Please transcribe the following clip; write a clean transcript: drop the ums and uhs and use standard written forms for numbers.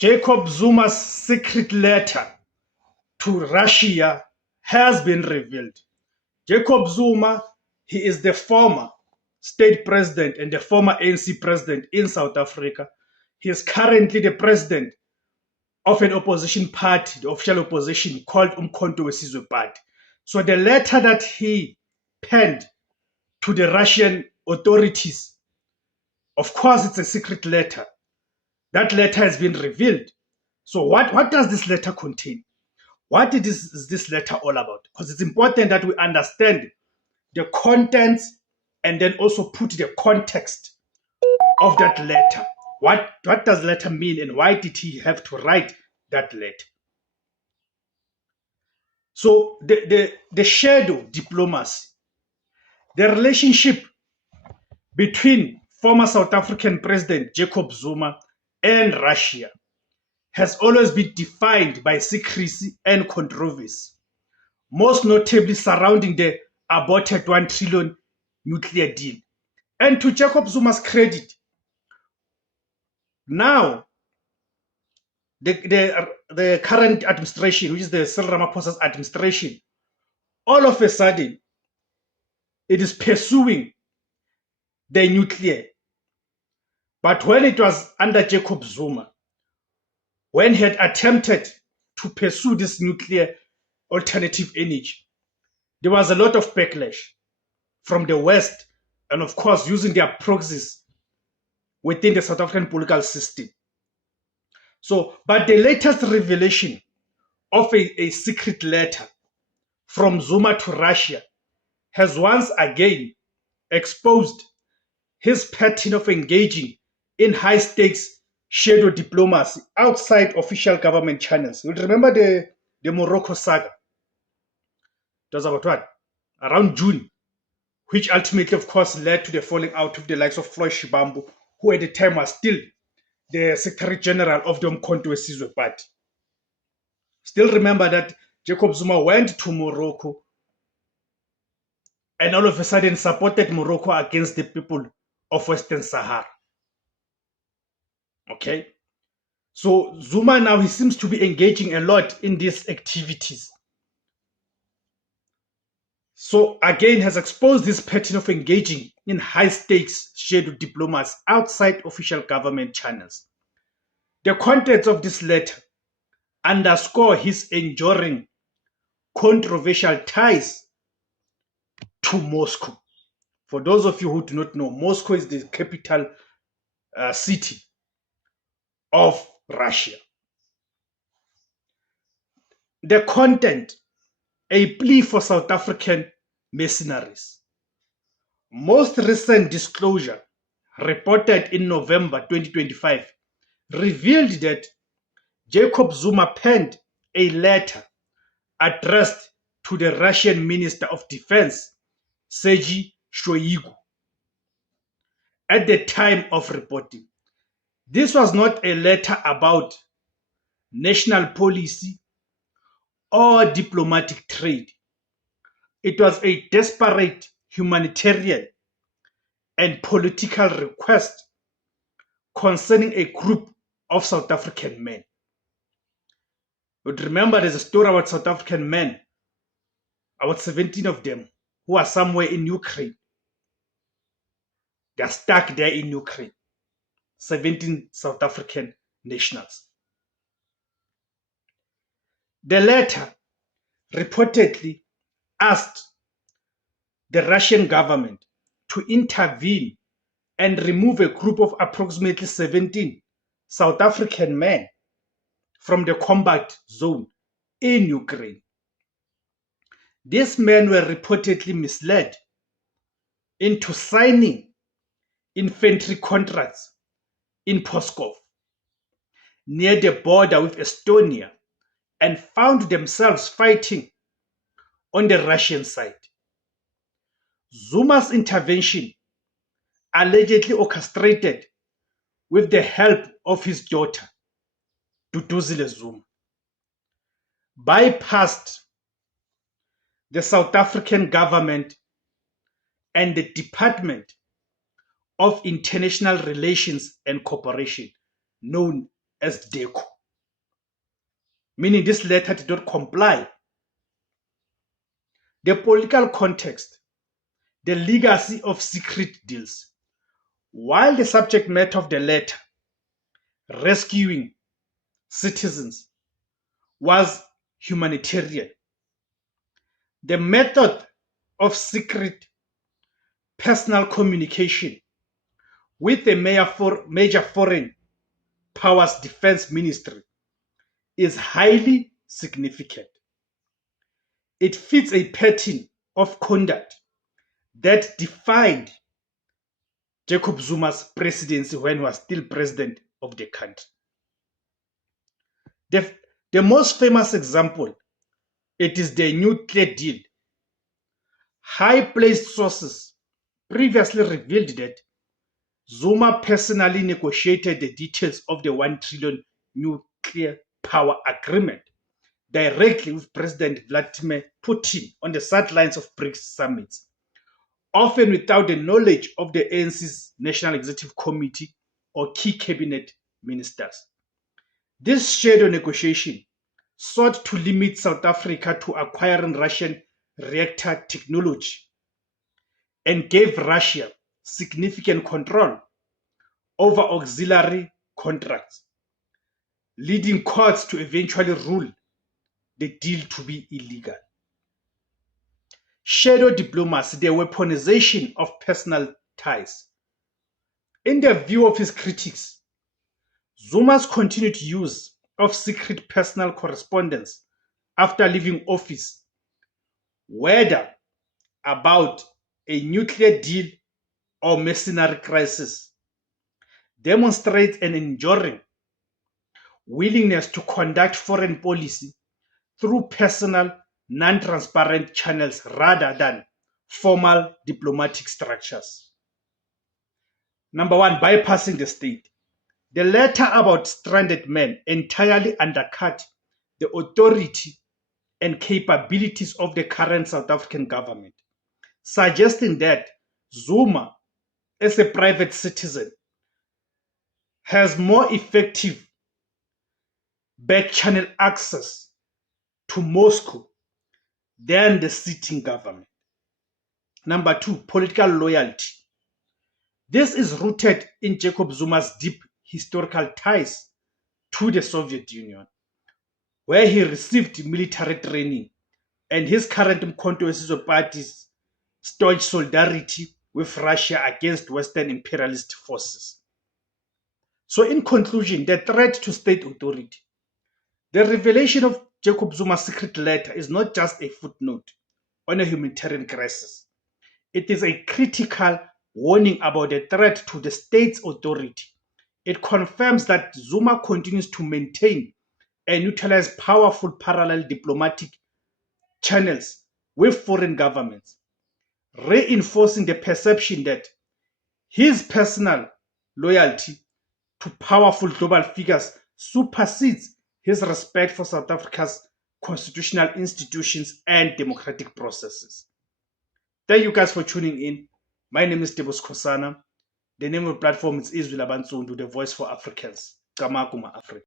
Jacob Zuma's secret letter to Russia has been revealed. Jacob Zuma, he is the former state president and the former ANC president in South Africa. He is currently the president of an opposition party, the official opposition called Umkhonto weSizwe Party. So the letter that he penned to the Russian authorities, of course, it's a secret letter. That letter has been revealed. So what does this letter contain? What is this letter all about? Because it's important that we understand the contents and then also put the context of that letter. What does letter mean and why did he have to write that letter? So the shadow diplomacy, the relationship between former South African President Jacob Zuma and Russia has always been defined by secrecy and controversy, most notably surrounding the aborted 1 trillion nuclear deal. And to Jacob Zuma's credit, now the current administration, which is the Cyril Ramaphosa's administration, all of a sudden, it is pursuing the nuclear. But when it was under Jacob Zuma, when he had attempted to pursue this nuclear alternative energy, there was a lot of backlash from the West and, of course, using their proxies within the South African political system. So, but the latest revelation of a secret letter from Zuma to Russia has once again exposed his pattern of engaging in high-stakes shadow diplomacy outside official government channels. You remember the Morocco saga? It was about what? Around June, which ultimately, of course, led to the falling out of the likes of Floyd Shivambu, who at the time was still the Secretary General of the Umkhonto weSizwe Party. Still remember that Jacob Zuma went to Morocco and all of a sudden supported Morocco against the people of Western Sahara. Okay? So Zuma now, he seems to be engaging a lot in these activities. So again, has exposed this pattern of engaging in high-stakes shadow diplomacy outside official government channels. The contents of this letter underscore his enduring controversial ties to Moscow. For those of you who do not know, Moscow is the capital city of Russia. The content, a plea for South African mercenaries. Most recent disclosure, reported in November 2025, revealed that Jacob Zuma penned a letter addressed to the Russian Minister of Defense, Sergei Shoigu. At the time of reporting, this was not a letter about national policy or diplomatic trade. It was a desperate humanitarian and political request concerning a group of South African men. But remember, there's a story about South African men, about 17 of them, who are somewhere in Ukraine. They are stuck there in Ukraine. 17 South African nationals. The letter reportedly asked the Russian government to intervene and remove a group of approximately 17 South African men from the combat zone in Ukraine. These men were reportedly misled into signing infantry contracts in Pskov, near the border with Estonia, and found themselves fighting on the Russian side. Zuma's intervention, allegedly orchestrated with the help of his daughter, Duduzile Zuma, bypassed the South African government and the Department of International Relations and Cooperation, known as DIRCO. meaning this letter did not comply. The political context, the legacy of secret deals. While the subject matter of the letter, rescuing citizens, was humanitarian, the method of secret personal communication with the major foreign powers defense ministry is highly significant. It fits a pattern of conduct that defined Jacob Zuma's presidency when he was still president of the country. The most famous example, it is the nuclear deal. High-placed sources previously revealed that Zuma personally negotiated the details of the 1 trillion nuclear power agreement directly with President Vladimir Putin on the sidelines of BRICS summits, often without the knowledge of the ANC's National Executive Committee or key cabinet ministers. This shadow negotiation sought to limit South Africa to acquiring Russian reactor technology and gave Russia significant control over auxiliary contracts, leading courts to eventually rule the deal to be illegal. Shadow diplomacy, the weaponization of personal ties. In the view of his critics, Zuma's continued use of secret personal correspondence after leaving office, whether about a nuclear deal or mercenary crisis, demonstrates an enduring willingness to conduct foreign policy through personal, non-transparent channels rather than formal diplomatic structures. Number one, bypassing the state. The letter about stranded men entirely undercut the authority and capabilities of the current South African government, suggesting that Zuma, as a private citizen, has more effective back-channel access to Moscow than the sitting government. Number two, political loyalty. This is rooted in Jacob Zuma's deep historical ties to the Soviet Union, where he received military training, and his current Umkhonto weSizwe Party's staunch solidarity with Russia against Western imperialist forces. So in conclusion, the threat to state authority. The revelation of Jacob Zuma's secret letter is not just a footnote on a humanitarian crisis. It is a critical warning about the threat to the state's authority. It confirms that Zuma continues to maintain and utilize powerful parallel diplomatic channels with foreign governments, reinforcing the perception that his personal loyalty to powerful global figures supersedes his respect for South Africa's constitutional institutions and democratic processes. Thank you guys for tuning in. My name is Tebogo Skhosana. The name of the platform is Izwi Labansundu, the voice for Africans. Kamakuma Africa.